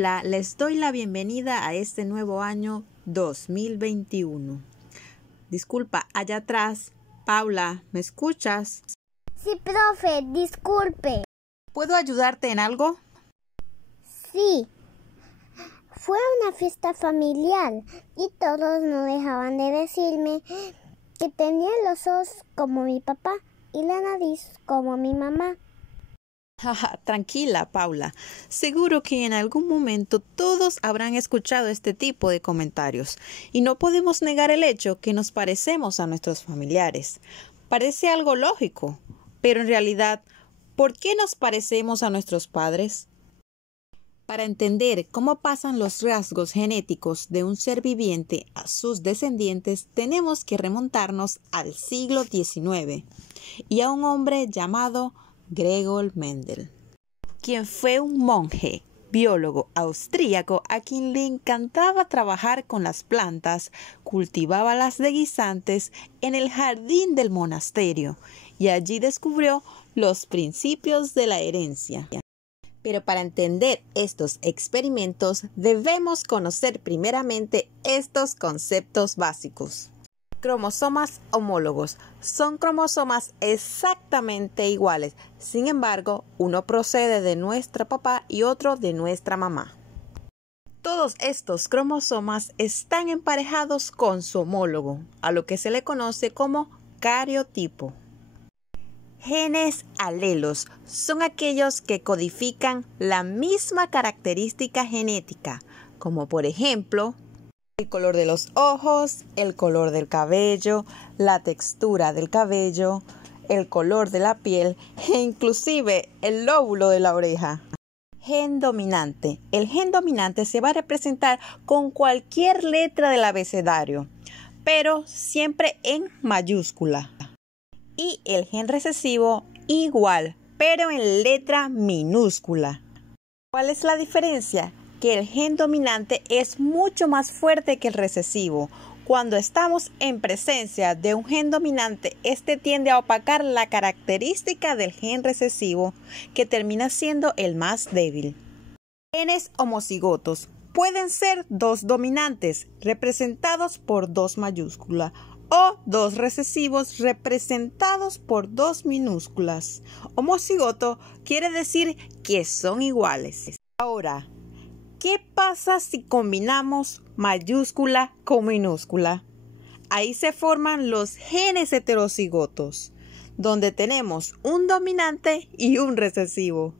Hola, les doy la bienvenida a este nuevo año 2021. Disculpa, allá atrás. Paula, ¿me escuchas? Sí, profe, disculpe. ¿Puedo ayudarte en algo? Sí, fue a una fiesta familiar y todos no dejaban de decirme que tenía los ojos como mi papá y la nariz como mi mamá. Tranquila, Paula. Seguro que en algún momento todos habrán escuchado este tipo de comentarios y no podemos negar el hecho que nos parecemos a nuestros familiares. Parece algo lógico, pero en realidad, ¿por qué nos parecemos a nuestros padres? Para entender cómo pasan los rasgos genéticos de un ser viviente a sus descendientes, tenemos que remontarnos al siglo XIX y a un hombre llamado Gregor Mendel, quien fue un monje, biólogo austríaco a quien le encantaba trabajar con las plantas, cultivaba las de guisantes en el jardín del monasterio y allí descubrió los principios de la herencia. Pero para entender estos experimentos debemos conocer primeramente estos conceptos básicos. Cromosomas homólogos son cromosomas exactamente iguales, sin embargo, uno procede de nuestro papá y otro de nuestra mamá. Todos estos cromosomas están emparejados con su homólogo, a lo que se le conoce como cariotipo. Genes alelos son aquellos que codifican la misma característica genética, como por ejemplo, el color de los ojos, el color del cabello, la textura del cabello, el color de la piel e inclusive el lóbulo de la oreja. Gen dominante. El gen dominante se va a representar con cualquier letra del abecedario, pero siempre en mayúscula. Y el gen recesivo igual, pero en letra minúscula. ¿Cuál es la diferencia? Que el gen dominante es mucho más fuerte que el recesivo. Cuando estamos en presencia de un gen dominante, este tiende a opacar la característica del gen recesivo, que termina siendo el más débil. Genes homocigotos pueden ser dos dominantes, representados por dos mayúsculas, o dos recesivos representados por dos minúsculas. Homocigoto quiere decir que son iguales. Ahora, ¿qué pasa si combinamos mayúscula con minúscula? Ahí se forman los genes heterocigotos, donde tenemos un dominante y un recesivo.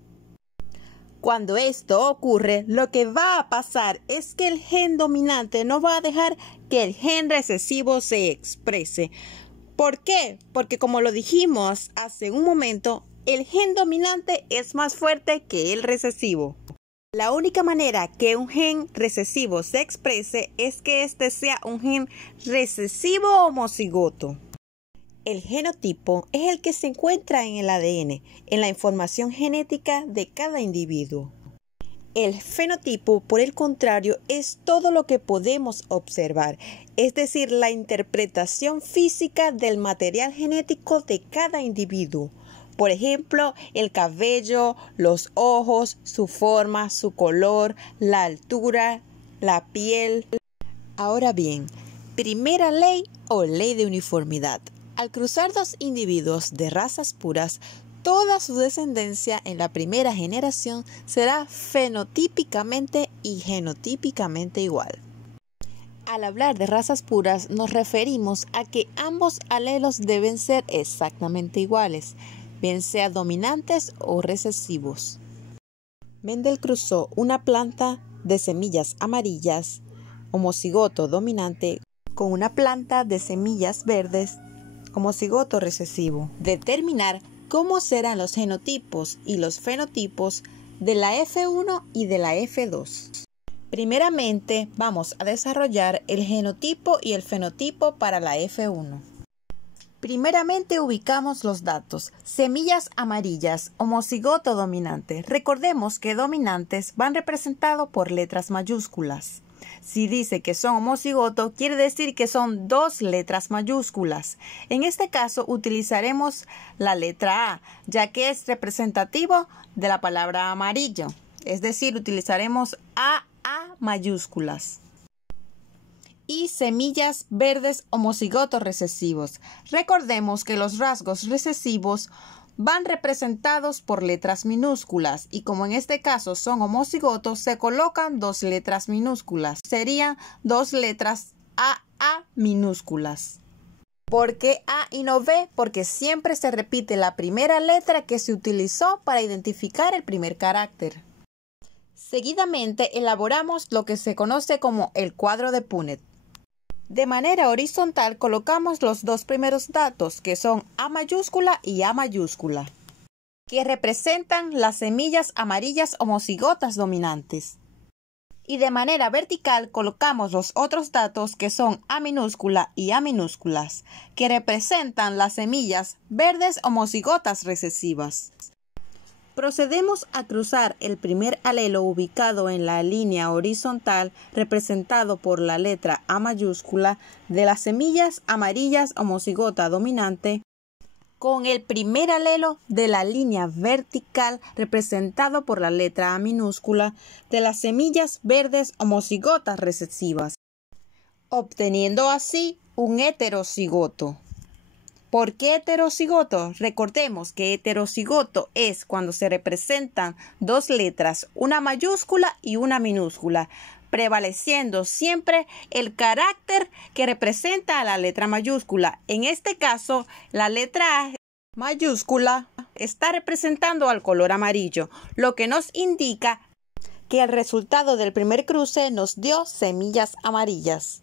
Cuando esto ocurre, lo que va a pasar es que el gen dominante no va a dejar que el gen recesivo se exprese. ¿Por qué? Porque como lo dijimos hace un momento, el gen dominante es más fuerte que el recesivo. La única manera que un gen recesivo se exprese es que este sea un gen recesivo homocigoto. El genotipo es el que se encuentra en el ADN, en la información genética de cada individuo. El fenotipo, por el contrario, es todo lo que podemos observar, es decir, la interpretación física del material genético de cada individuo. Por ejemplo, el cabello, los ojos, su forma, su color, la altura, la piel. Ahora bien, primera ley o ley de uniformidad. Al cruzar dos individuos de razas puras, toda su descendencia en la primera generación será fenotípicamente y genotípicamente igual. Al hablar de razas puras nos referimos a que ambos alelos deben ser exactamente iguales, bien sean dominantes o recesivos. Mendel cruzó una planta de semillas amarillas, homocigoto dominante, con una planta de semillas verdes, homocigoto recesivo. Determinar cómo serán los genotipos y los fenotipos de la F1 y de la F2. Primeramente, vamos a desarrollar el genotipo y el fenotipo para la F1. Primeramente ubicamos los datos. Semillas amarillas, homocigoto dominante. Recordemos que dominantes van representados por letras mayúsculas. Si dice que son homocigoto, quiere decir que son dos letras mayúsculas. En este caso utilizaremos la letra A, ya que es representativo de la palabra amarillo. es decir, utilizaremos AA mayúsculas. Y semillas verdes homocigotos recesivos. Recordemos que los rasgos recesivos van representados por letras minúsculas y como en este caso son homocigotos, se colocan dos letras minúsculas. Serían dos letras AA minúsculas. ¿Por qué A y no B? Porque siempre se repite la primera letra que se utilizó para identificar el primer carácter. Seguidamente elaboramos lo que se conoce como el cuadro de Punnett. De manera horizontal colocamos los dos primeros datos, que son A mayúscula y A mayúscula, que representan las semillas amarillas homocigotas dominantes. Y de manera vertical colocamos los otros datos, que son A minúscula y A minúsculas, que representan las semillas verdes homocigotas recesivas. Procedemos a cruzar el primer alelo ubicado en la línea horizontal, representado por la letra A mayúscula, de las semillas amarillas homocigota dominante, con el primer alelo de la línea vertical, representado por la letra A minúscula, de las semillas verdes homocigotas recesivas, obteniendo así un heterocigoto. ¿Por qué heterocigoto? Recordemos que heterocigoto es cuando se representan dos letras, una mayúscula y una minúscula, prevaleciendo siempre el carácter que representa a la letra mayúscula. En este caso, la letra A mayúscula está representando al color amarillo, lo que nos indica que el resultado del primer cruce nos dio semillas amarillas.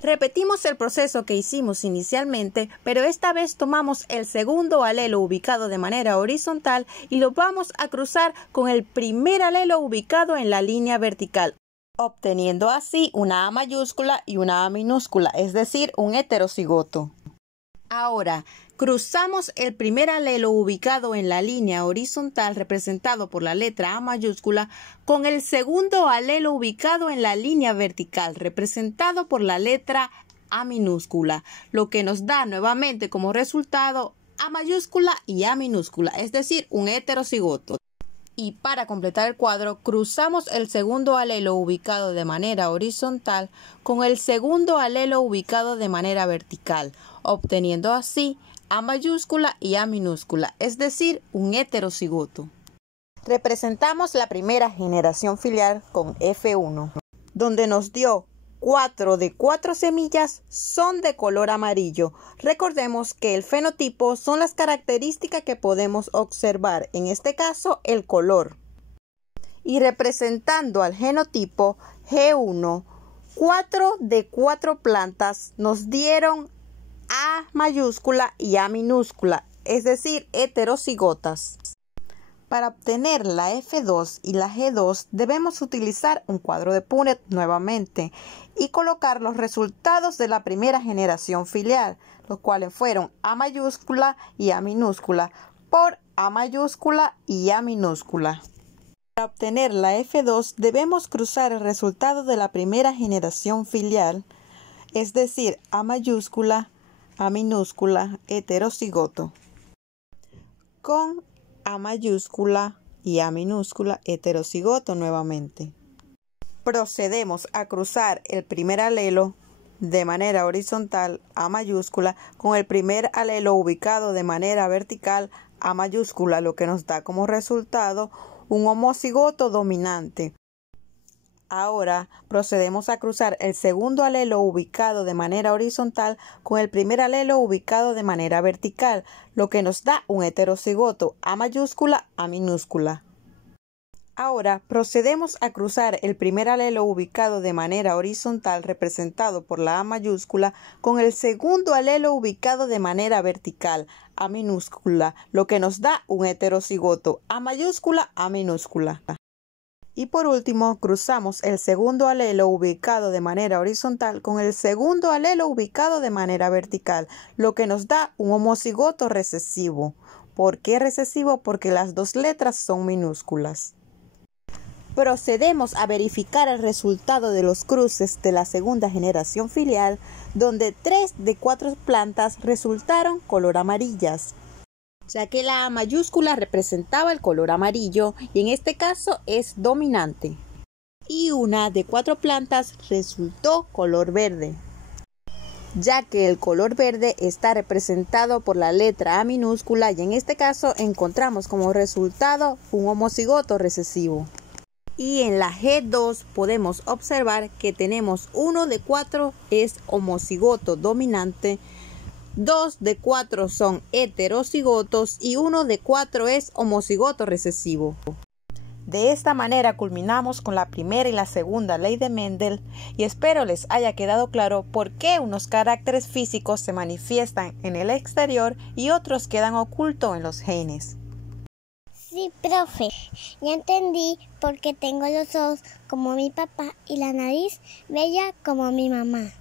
Repetimos el proceso que hicimos inicialmente, pero esta vez tomamos el segundo alelo ubicado de manera horizontal y lo vamos a cruzar con el primer alelo ubicado en la línea vertical, obteniendo así una A mayúscula y una A minúscula, es decir, un heterocigoto. Ahora, cruzamos el primer alelo ubicado en la línea horizontal, representado por la letra A mayúscula, con el segundo alelo ubicado en la línea vertical, representado por la letra A minúscula, lo que nos da nuevamente como resultado A mayúscula y A minúscula, es decir, un heterocigoto. Y para completar el cuadro, cruzamos el segundo alelo ubicado de manera horizontal con el segundo alelo ubicado de manera vertical, obteniendo así A mayúscula y A minúscula, es decir, un heterocigoto. Representamos la primera generación filial con F1, donde nos dio 4 de 4 semillas son de color amarillo. Recordemos que el fenotipo son las características que podemos observar, en este caso el color. Y representando al genotipo G1, 4 de 4 plantas nos dieron A mayúscula y A minúscula, es decir, heterocigotas. Para obtener la F2 y la G2 debemos utilizar un cuadro de Punnett nuevamente y colocar los resultados de la primera generación filial, los cuales fueron A mayúscula y A minúscula por A mayúscula y A minúscula. Para obtener la F2 debemos cruzar el resultado de la primera generación filial, es decir, A mayúscula, A minúscula, heterocigoto, con A mayúscula y A minúscula, heterocigoto nuevamente. Procedemos a cruzar el primer alelo de manera horizontal, A mayúscula, con el primer alelo ubicado de manera vertical, A mayúscula, lo que nos da como resultado un homocigoto dominante. Ahora procedemos a cruzar el segundo alelo ubicado de manera horizontal con el primer alelo ubicado de manera vertical, lo que nos da un heterocigoto, A mayúscula, A minúscula. Ahora procedemos a cruzar el primer alelo ubicado de manera horizontal, representado por la A mayúscula, con el segundo alelo ubicado de manera vertical, A minúscula, lo que nos da un heterocigoto, A mayúscula, A minúscula. Y por último, cruzamos el segundo alelo ubicado de manera horizontal con el segundo alelo ubicado de manera vertical, lo que nos da un homocigoto recesivo. ¿Por qué recesivo? Porque las dos letras son minúsculas. Procedemos a verificar el resultado de los cruces de la segunda generación filial, donde 3 de 4 plantas resultaron color amarillas. ya que la A mayúscula representaba el color amarillo y en este caso es dominante. Y una de 4 plantas resultó color verde, ya que el color verde está representado por la letra A minúscula y en este caso encontramos como resultado un homocigoto recesivo. Y en la G2 podemos observar que tenemos 1 de 4 es homocigoto dominante, 2 de 4 son heterocigotos y 1 de 4 es homocigoto recesivo. De esta manera culminamos con la primera y la segunda ley de Mendel y espero les haya quedado claro por qué unos caracteres físicos se manifiestan en el exterior y otros quedan ocultos en los genes. Sí, profe, ya entendí por qué tengo los ojos como mi papá y la nariz bella como mi mamá.